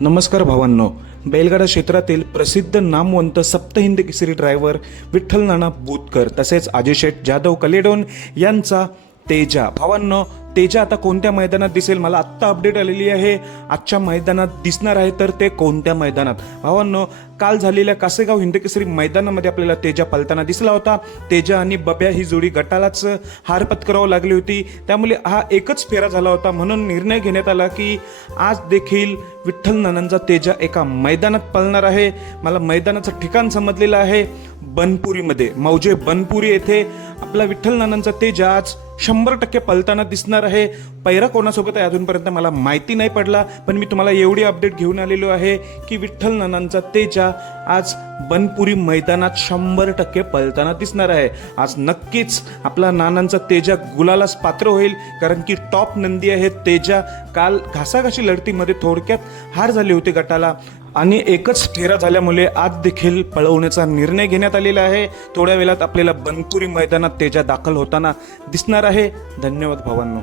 नमस्कार भावांनो. बैलगाडा क्षेत्रातील प्रसिद्ध नामवंत सप्तहिंद केसरी ड्रायव्हर विठ्ठल नाना बुतकर तसेच अजय शेठ जाधव कलेडोन यांचा तेजा. भावांनो तेजा आता कोणत्या मैदानात दिसेल? मला आत्ता अपडेट आलेली आहे. आजच्या मैदानात दिसणार आहे तर ते कोणत्या मैदानात? भावांनो काल झालेल्या कासेगाव हिंदकेसरी मैदानामध्ये आपल्याला तेजा पलताना दिसला होता. तेजा आणि बब्या ही जोडी गटालाच हार पत्करावं लागली होती. त्यामुळे हा एकच फेरा झाला होता. म्हणून निर्णय घेण्यात आला की आज देखील विठ्ठल नानांचा तेजा एका मैदानात पळणार आहे. मला मैदानाचं ठिकाण समजलेलं आहे. बनपुरीमध्ये. मौजे बनपुरी येथे. आपला विठ्ठल नानांचा तेजा आज शंभर टक्के पलताना दिसणार आहे. पैरा कोणासोबत आहे अजूनपर्यंत मला माहिती नाही पडला पण मी तुम्हाला एवढी अपडेट घेऊन आलेलो आहे की विठ्ठल नानांचा तेजा आज बनपुरी मैदानात शंभर टक्के पलताना दिसणार आहे. आज नक्कीच आपला नानांचा तेजा गुलालास पात्र होईल कारण की टॉप नंदी आहे तेजा. काल घासाघाशी लढतीमध्ये थोडक्यात हार झाली होती गटाला. आणि एकच फेरा झाल्यामुळे आज देखील पळवण्याचा निर्णय घेण्यात आलेला आहे. थोड्या वेळात आपल्याला बनपुरी मैदानात तेजा दाखल होताना दिसणार आहे. धन्यवाद भावांनो.